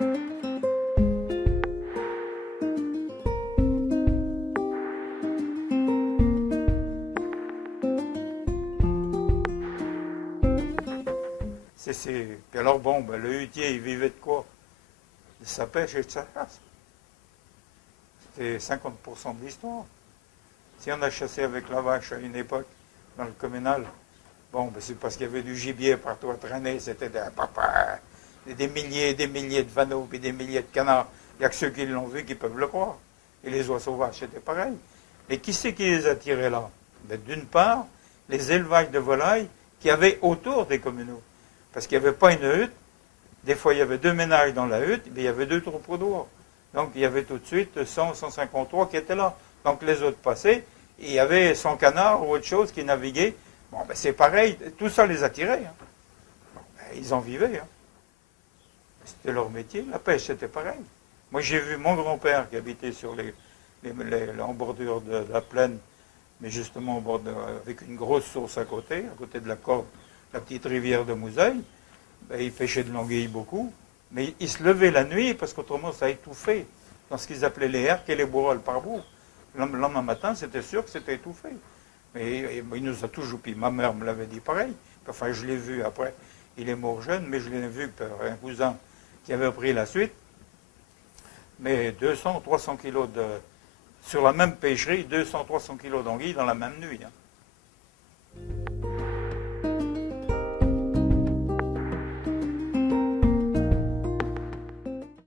Puis alors bon, ben, le hutier, il vivait de quoi? De sa pêche et de sa chasse. C'était 50% de l'histoire. Si on a chassé avec la vache à une époque, dans le communal, bon, ben, c'est parce qu'il y avait du gibier partout à traîner, c'était des milliers et des milliers de vanneaux, puis des milliers de canards. Il n'y a que ceux qui l'ont vu qui peuvent le croire. Et les oies sauvages, c'était pareil. Et qui c'est qui les a tirés là? Ben, d'une part, les élevages de volailles qu'il y avait autour des communaux. Parce qu'il n'y avait pas une hutte. Des fois, il y avait 2 ménages dans la hutte, mais il y avait 2 troupeaux d'oies. Donc, il y avait tout de suite 100, 150 oies qui étaient là. Donc, les autres passaient, et il y avait 100 canards ou autre chose qui naviguaient. Bon, ben, c'est pareil, tout ça les attirait. Hein. Bon, ben, ils en vivaient. Hein. C'était leur métier. La pêche, c'était pareil. Moi, j'ai vu mon grand-père qui habitait sur en bordure de la plaine, mais justement avec une grosse source à côté de la corde, la petite rivière de Mouzeil. Ben, il pêchait de l'anguille beaucoup, mais il se levait la nuit parce qu'autrement ça étouffait dans ce qu'ils appelaient les herques et les bourrolles par bout. Le lendemain matin, c'était sûr que c'était étouffé. Mais il nous a toujours, puis ma mère me l'avait dit pareil. Enfin, je l'ai vu après. Il est mort jeune, mais je l'ai vu par un cousin qui avait pris la suite. Mais 200, 300 kilos sur la même pêcherie, 200, 300 kilos d'anguilles dans la même nuit. Hein.